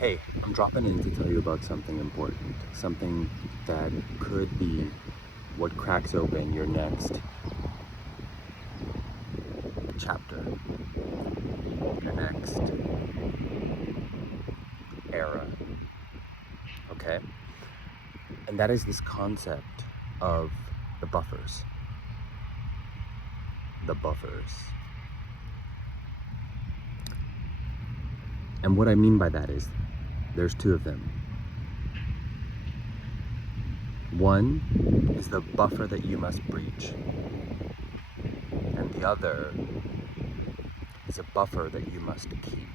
Hey, I'm dropping in to tell you about something important, something that could be what cracks open your next chapter, your next era, okay? And that is this concept of the buffers. The buffers. And what I mean by that is there's two of them. One is the buffer that you must breach, and the other is a buffer that you must keep.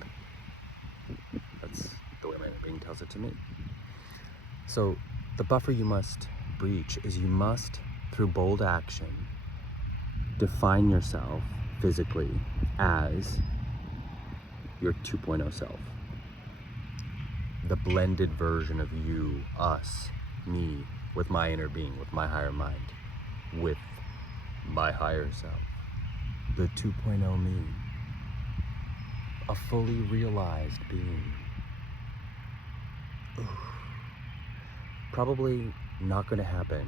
That's the way my brain tells it to me. So the buffer you must breach is you must, through bold action, define yourself physically as your 2.0 self. The blended version of you, us, me, with my inner being, with my higher mind, with my higher self. The 2.0 me. A fully realized being. Probably not going to happen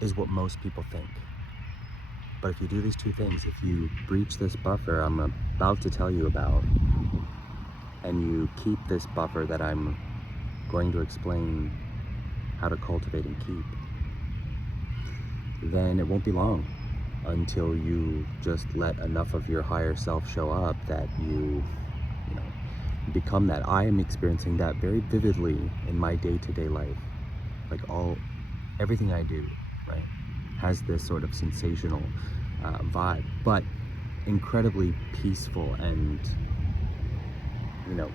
is what most people think. But if you do these two things, if you breach this buffer I'm about to tell you about, and you keep this buffer that I'm going to explain how to cultivate and keep, then it won't be long until you just let enough of your higher self show up that you become that. I am experiencing that very vividly in my day-to-day life. Like everything I do, right, has this sort of sensational vibe, but incredibly peaceful and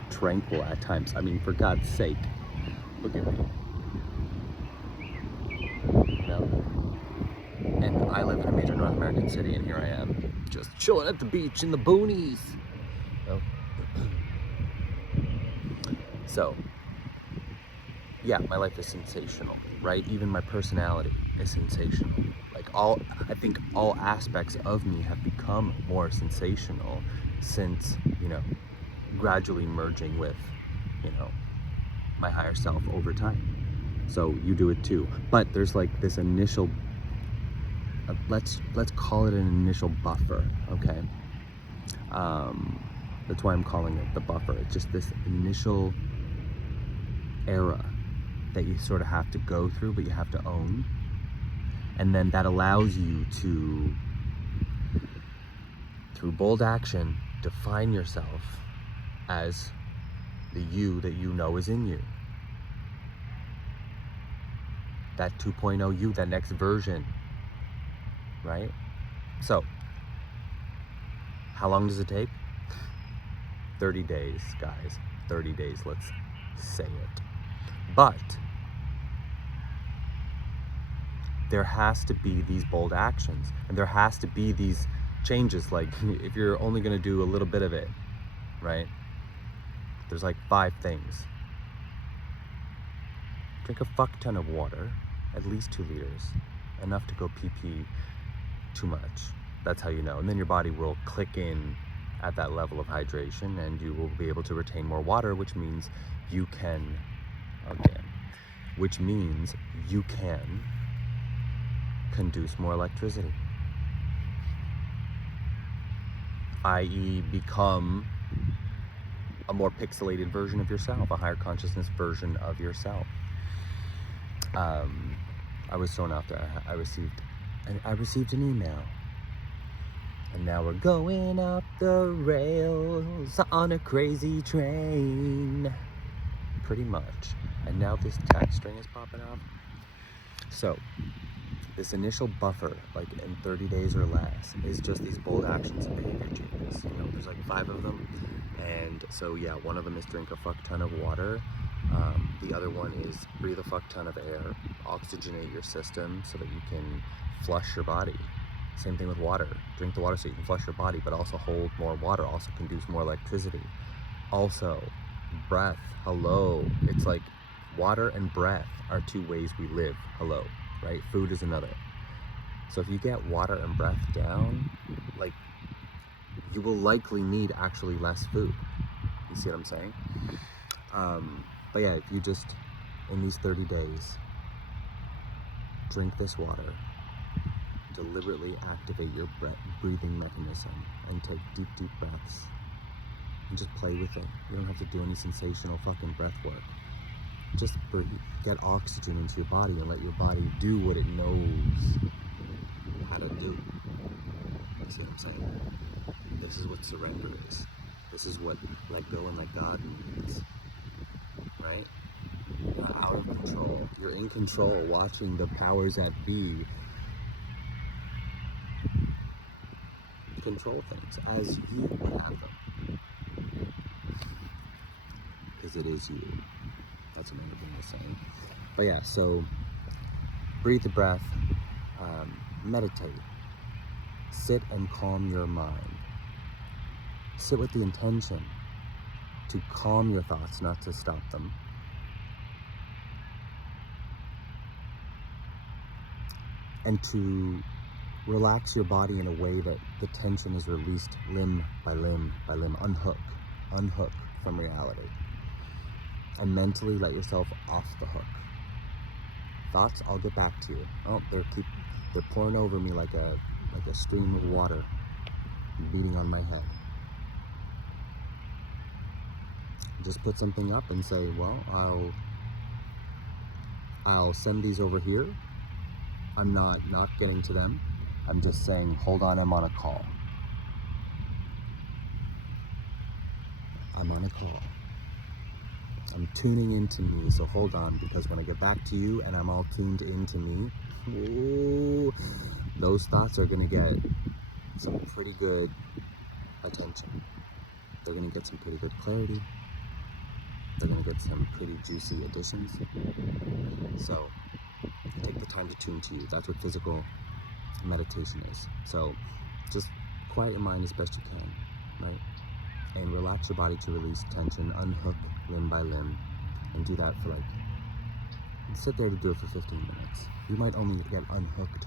tranquil at times. I mean, for God's sake, look at me. And I live in a major North American city, and here I am, just chilling at the beach in the boonies. So, yeah, my life is sensational, right? Even my personality is sensational. Like I think all aspects of me have become more sensational since, gradually merging with, my higher self over time. So you do it too. But there's like this initial, let's call it an initial buffer, okay? That's why I'm calling it the buffer. It's just this initial era that you sort of have to go through, but you have to own. And then that allows you to, through bold action, define yourself as the you that you know is in you. That 2.0 you, that next version, right? So, how long does it take? 30 days, guys. 30 days, let's say it. But there has to be these bold actions, and there has to be these changes. Like, if you're only going to do a little bit of it, right? There's like 5 things. Drink a fuck ton of water, at least 2 liters, enough to go pee too much. That's how you know. And then your body will click in at that level of hydration, and you will be able to retain more water, which means you can, conduce more electricity, i.e. become a more pixelated version of yourself, a higher consciousness version of yourself. I was thrown off there. I received an email, and now we're going up the rails on a crazy train, pretty much. And now this text string is popping up. So this initial buffer, like in 30 days or less, is just these bold actions and behavior changes. There's like 5 of them. And so yeah, one of them is drink a fuck ton of water. The other one is breathe a fuck ton of air, oxygenate your system so that you can flush your body. Same thing with water. Drink the water so you can flush your body, but also hold more water, also conduce more electricity. Also, breath, hello. It's like water and breath are 2 ways we live, hello, right? Food is another. So if you get water and breath down, like, you will likely need actually less food. You see what I'm saying? But yeah, if you just, in these 30 days, drink this water, deliberately activate your breathing mechanism, and take deep, deep breaths, and just play with it. You don't have to do any sensational fucking breath work. Just breathe, get oxygen into your body, and let your body do what it knows how to do. See what I'm saying? This is what surrender is. This is what let go and let God means, right? You're not out of control. You're in control, watching the powers that be control things as you would have them. Because it is you. That's another thing to say. But yeah, so breathe the breath, meditate, sit and calm your mind. Sit with the intention to calm your thoughts, not to stop them. And to relax your body in a way that the tension is released limb by limb by limb. Unhook from reality. And mentally let yourself off the hook. Thoughts, I'll get back to you. Oh, they're pouring over me like a stream of water beating on my head. Just put something up and say, well, I'll send these over here. I'm not getting to them. I'm just saying, hold on, I'm on a call. I'm on a call. I'm tuning into me, so hold on, because when I get back to you and I'm all tuned into me, ooh, those thoughts are gonna get some pretty good attention. They're gonna get some pretty good clarity. They're gonna get some pretty juicy additions. So take the time to tune to you. That's what physical meditation is. So just quiet your mind as best you can, right? And relax your body to release tension, unhook limb by limb, and do that for sit there to do it for 15 minutes. You might only get unhooked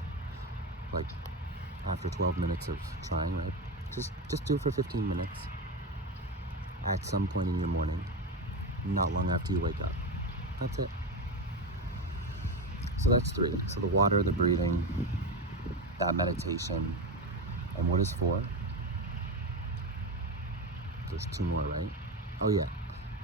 after 12 minutes of trying, right? Just do it for 15 minutes at some point in your morning, not long after you wake up. That's it. So that's 3. So the water, the breathing, that meditation, and what is 4? There's 2 more, right? Oh yeah.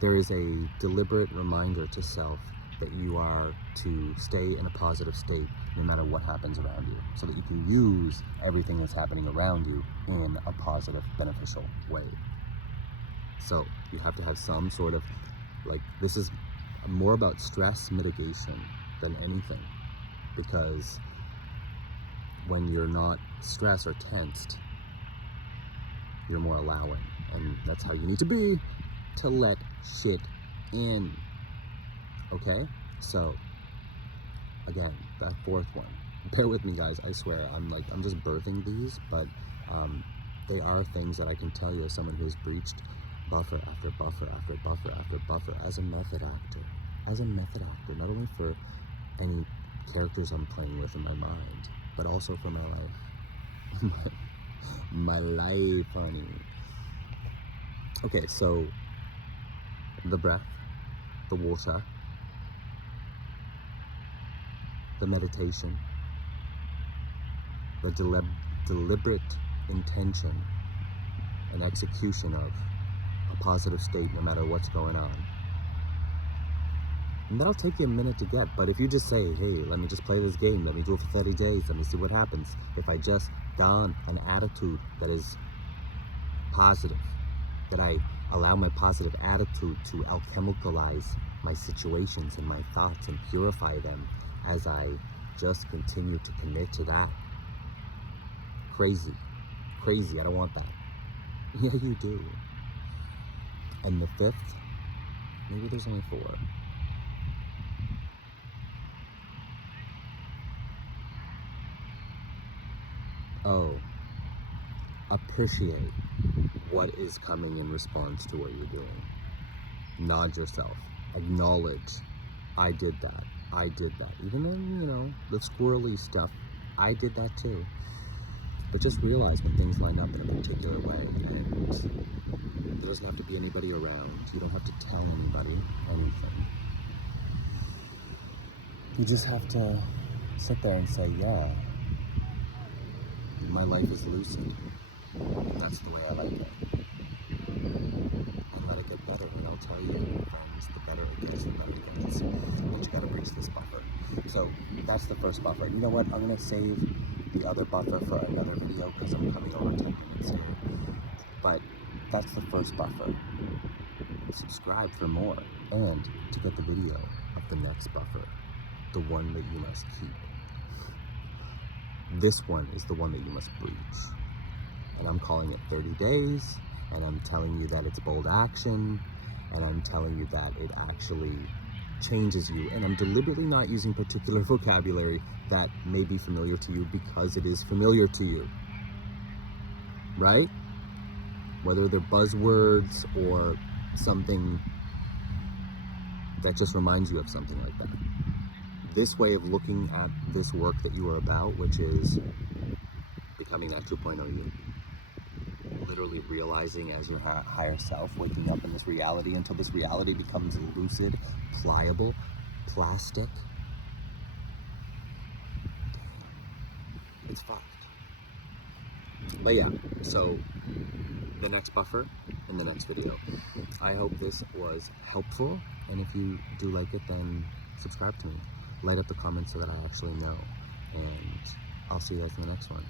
There is a deliberate reminder to self that you are to stay in a positive state no matter what happens around you, so that you can use everything that's happening around you in a positive, beneficial way. So you have to have some sort of, this is more about stress mitigation than anything, because when you're not stressed or tensed, you're more allowing, and that's how you need to be to let shit in. Okay? So again, that 4th one, bear with me guys, I swear, I'm just birthing these, but they are things that I can tell you as someone who's breached buffer after buffer after buffer after buffer as a method actor, not only for any characters I'm playing with in my mind, but also for my life. My life, honey. Okay, so the breath, the water, the meditation, the deliberate intention and execution of a positive state no matter what's going on. And that'll take you a minute to get, but if you just say, hey, let me just play this game, let me do it for 30 days, let me see what happens. If I just don an attitude that is positive, that I allow my positive attitude to alchemicalize my situations and my thoughts and purify them as I just continue to commit to that. Crazy, I don't want that. Yeah, you do. And the 5th, maybe there's only 4. Oh, appreciate what is coming in response to what you're doing. Nod yourself. Acknowledge, I did that. Even in, the squirrely stuff, I did that too. But just realize when things line up in a particular way, and There doesn't have to be anybody around. You don't have to tell anybody anything. You just have to sit there and say, yeah, my life is lucid. And that's the way I like it. And let it get better. And I'll tell you, friends, the better it gets, the better it gets. But you gotta reach this buffer. So that's the first buffer. You know what? I'm gonna save the other buffer for another video because I'm coming over 10 minutes here. But that's the first buffer. Subscribe for more and to get the video of the next buffer, the one that you must keep. This one is the one that you must breach. And I'm calling it 30 days, and I'm telling you that it's bold action, and I'm telling you that it actually changes you. And I'm deliberately not using particular vocabulary that may be familiar to you because it is familiar to you, right? Whether they're buzzwords or something that just reminds you of something like that. This way of looking at this work that you are about, which is becoming that 2.0 you, literally realizing as your higher self, waking up in this reality until this reality becomes lucid, pliable, plastic. It's fucked. But yeah, so the next buffer in the next video. I hope this was helpful, and if you do like it, then subscribe to me. Light up the comments so that I actually know, and I'll see you guys in the next one.